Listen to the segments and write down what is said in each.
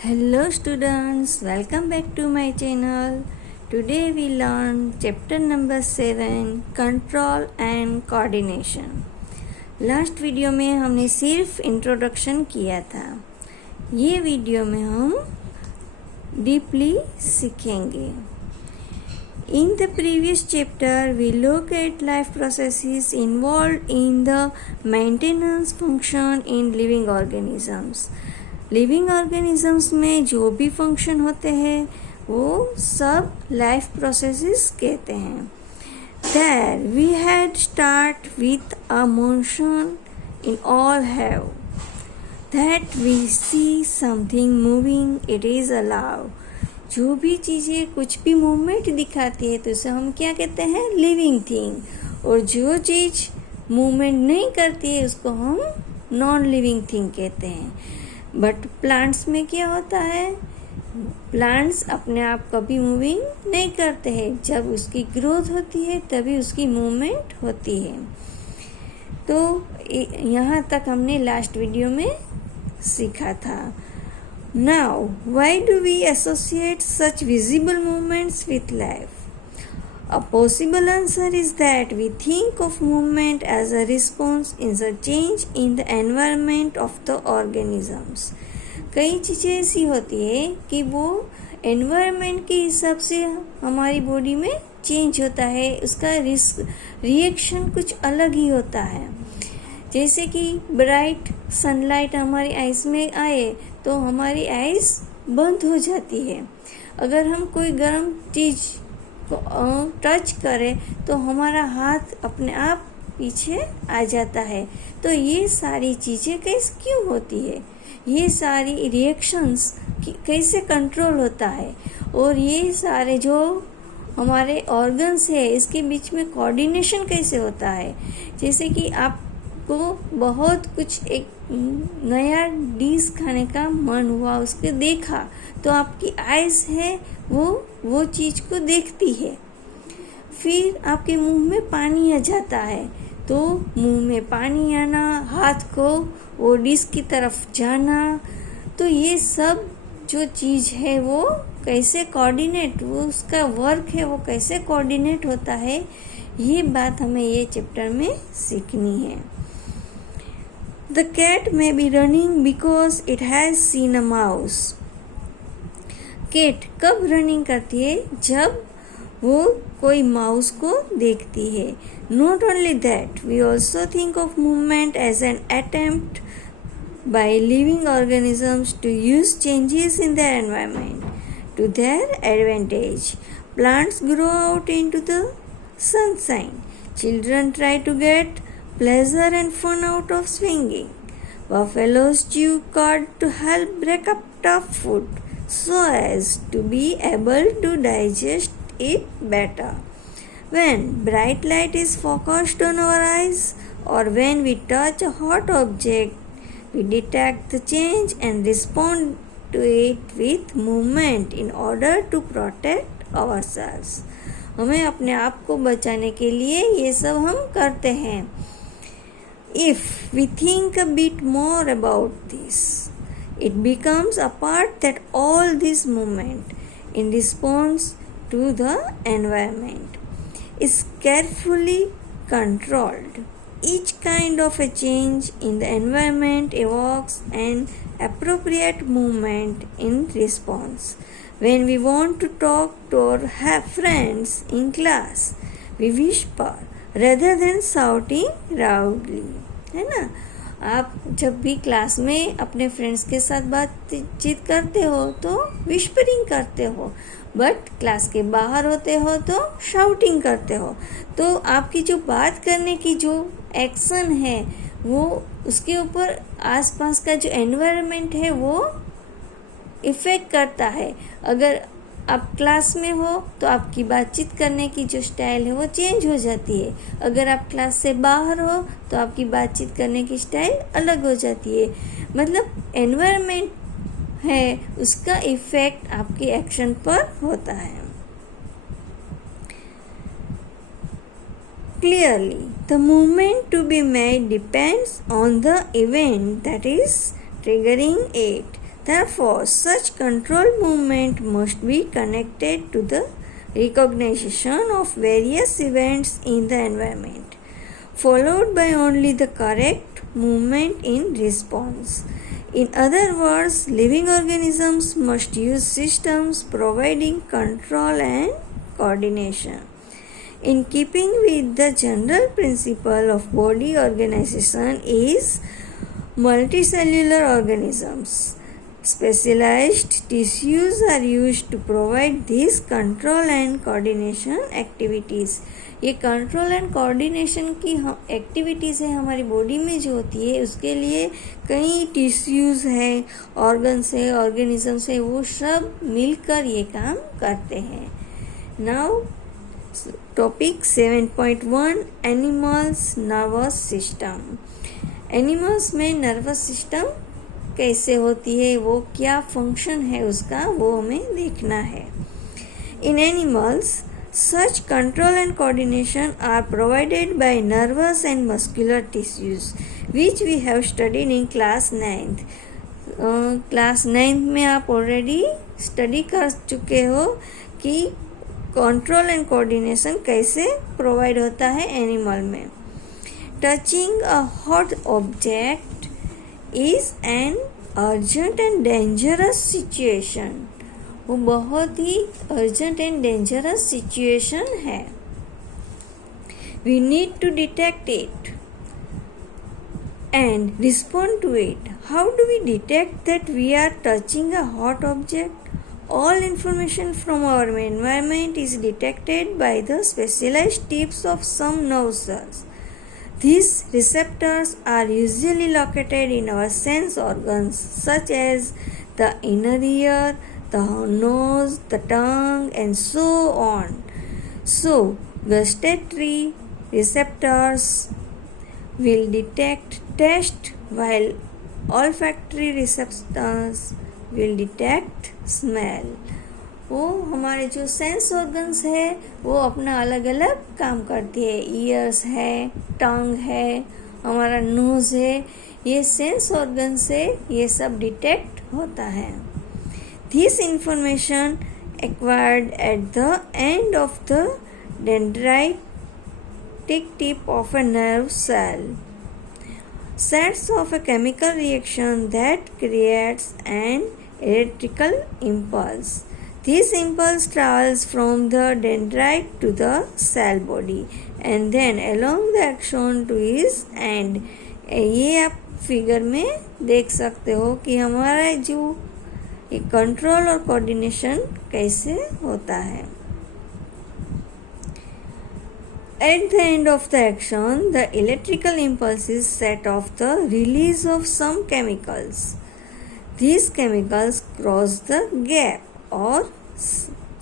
Hello students, welcome back to my channel. Today we learn chapter number 7 control and coordination. Last video में हमने सिर्फ introduction किया था. ये वीडियो में हम डीपली सीखेंगे. In the previous chapter we look at life processes involved in the maintenance function in living organisms. Living organisms में जो भी फंक्शन होते हैं वो सब लाइफ प्रोसेसेस कहते हैं. There we had start with a motion in all have that we see something moving it is alive. जो भी चीज़ें कुछ भी मूवमेंट दिखाती है तो उसे हम क्या कहते हैं, लिविंग थिंग. और जो चीज़ मूवमेंट नहीं करती है उसको हम नॉन लिविंग थिंग कहते हैं. बट प्लांट्स में क्या होता है, प्लांट्स अपने आप कभी मूविंग नहीं करते हैं. जब उसकी ग्रोथ होती है तभी उसकी मूवमेंट होती है. तो यहाँ तक हमने लास्ट वीडियो में सीखा था. Now why do we associate such visible movements with life? A possible answer is that we think of movement as a response in the change in the environment of the organisms. कई चीज़ें ऐसी होती है कि वो environment के हिसाब से हमारी बॉडी में चेंज होता है, उसका रिएक्शन कुछ अलग ही होता है. जैसे कि ब्राइट सनलाइट हमारी आइज़ में आए तो हमारी आइज़ बंद हो जाती है. अगर हम कोई गर्म चीज़ को टच करें तो हमारा हाथ अपने आप पीछे आ जाता है. तो ये सारी चीज़ें कैसे क्यों होती है, ये सारी रिएक्शंस कैसे कंट्रोल होता है, और ये सारे जो हमारे ऑर्गन्स है इसके बीच में कोऑर्डिनेशन कैसे होता है. जैसे कि आपको बहुत कुछ एक नया डिश खाने का मन हुआ, उसके देखा तो आपकी आइज़ है वो चीज़ को देखती है. फिर आपके मुंह में पानी आ जाता है तो मुंह में पानी आना, हाथ को वो डिश की तरफ जाना, तो ये सब जो चीज़ है वो कैसे कोऑर्डिनेट, वो उसका वर्क है वो कैसे कोऑर्डिनेट होता है, ये बात हमें ये चैप्टर में सीखनी है. The cat may be running because it has seen a mouse. Cat कब रनिंग करती है, जब वो कोई माउस को देखती है. Not only that, we also think of movement as an attempt by living organisms to use changes in their environment to their advantage. Plants grow out into the sunshine. Children try to get pleasure and fun out of swinging. Buffaloes chew cud to help break up tough food so as to be able to digest it better. When bright light is focused on our eyes or when we touch a hot object, we detect the change and respond to it with movement in order to protect ourselves. हमें अपने आप को बचाने के लिए ये सब हम करते हैं. If we think a bit more about this, it becomes apart that all this movement in response to the environment is carefully controlled. Each kind of a change in the environment evokes an appropriate movement in response. When we want to talk to our friends in class, we whisper rather than shouting loudly, है ना. आप जब भी class में अपने friends के साथ बातचीत करते हो तो विस्परिंग करते हो, बट क्लास के बाहर होते हो तो शाउटिंग करते हो. तो आपकी जो बात करने की जो एक्शन है वो उसके ऊपर आसपास का जो एनवायरनमेंट है वो इफ़ेक्ट करता है. अगर आप क्लास में हो तो आपकी बातचीत करने की जो स्टाइल है वो चेंज हो जाती है. अगर आप क्लास से बाहर हो तो आपकी बातचीत करने की स्टाइल अलग हो जाती है. मतलब एनवायरनमेंट है उसका इफ़ेक्ट आपके एक्शन पर होता है. Clearly, the movement to be made depends on the event that is triggering it. Therefore, such controlled movement must be connected to the recognition of various events in the environment, followed by only the correct movement in response. In other words, living organisms must use systems providing control and coordination. In keeping with the general principle of body organization is multicellular organisms. Specialized tissues are used to provide these control and coordination activities. ये control and coordination की activities है हमारी body में जो होती है, उसके लिए कई टिश्यूज़ है, ऑर्गन्स है, ऑर्गेनिजम्स है, वो सब मिलकर ये काम करते हैं. Now topic 7.1 animals nervous system. Animals में नर्वस सिस्टम कैसे होती है, वो क्या फंक्शन है उसका, वो हमें देखना है. इन animals such control and coordination are provided by nervous and muscular tissues, which we have studied in class 9th. Class 9th में आप ऑलरेडी स्टडी कर चुके हो कि कंट्रोल एंड कोऑर्डिनेशन कैसे प्रोवाइड होता है एनिमल में. Touching a hot object is an urgent and dangerous situation. वो बहुत ही अर्जेंट एंड डेंजरस सिचुएशन है. We need to detect it and respond to it. How do we detect that we are touching a hot object? All information from our environment is detected by the specialized tips of some nerve cells. These receptors are usually located in our sense organs such as the inner ear, the nose, the tongue, and so on. So, gustatory receptors will detect taste, while olfactory receptors will detect smell. वो हमारे जो sense organs है वो अपना अलग अलग काम करती है. ईयर्स है, टंग है, हमारा नोज है, ये सेंस ऑर्गन से ये सब डिटेक्ट होता है. This information acquired at the end of the dendritic tip of a nerve cell sets off a chemical reaction that creates an electrical impulse. This impulse travels from the dendrite to the cell body and then along the axon to its end. ये आप figure में देख सकते हो कि हमारा जो ये कंट्रोल और कोऑर्डिनेशन कैसे होता है. At the end of the action, the electrical impulses set off the release of some chemicals. These chemicals cross the gap or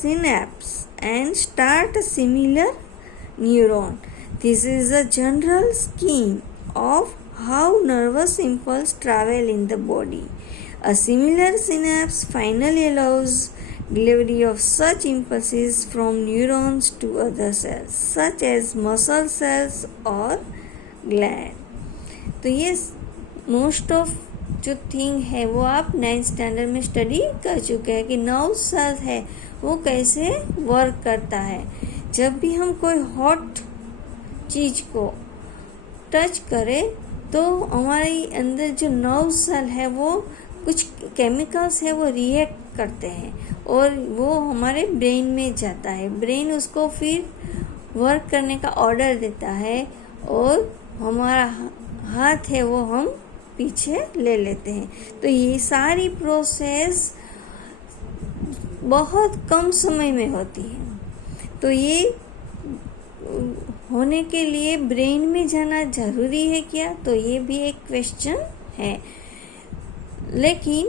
synapse and start a similar neuron. This is a general scheme of how nervous impulse travel in the body. A similar synapse finally allows delivery of such impulses from neurons to other cells, such as muscle cells or gland. तो ये most of जो thing है वो आप 9th standard में study कर चुके हैं कि नर्व सेल है वो कैसे वर्क करता है. जब भी हम कोई हॉट चीज़ को टच करें तो हमारे अंदर जो नर्व सेल है वो कुछ केमिकल्स है वो रिएक्ट करते हैं और वो हमारे ब्रेन में जाता है. ब्रेन उसको फिर वर्क करने का ऑर्डर देता है और हमारा हाथ है वो हम पीछे ले लेते हैं. तो ये सारी प्रोसेस बहुत कम समय में होती है. तो ये होने के लिए ब्रेन में जाना ज़रूरी है क्या? तो ये भी एक क्वेश्चन है. लेकिन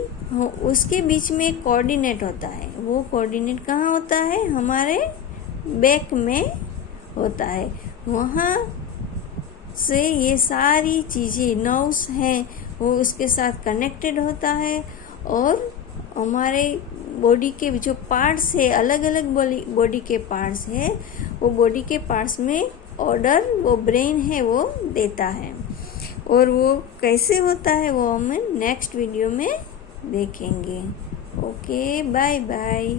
उसके बीच में एक कोऑर्डिनेट होता है. वो कोऑर्डिनेट कहाँ होता है? हमारे बैक में होता है. वहाँ से ये सारी चीज़ें नर्व्स हैं वो उसके साथ कनेक्टेड होता है और हमारे बॉडी के जो पार्ट्स है अलग अलग बॉडी के पार्ट्स है वो बॉडी के पार्ट्स में ऑर्डर वो ब्रेन है वो देता है. और वो कैसे होता है वो हम नेक्स्ट वीडियो में देखेंगे। Okay, bye bye.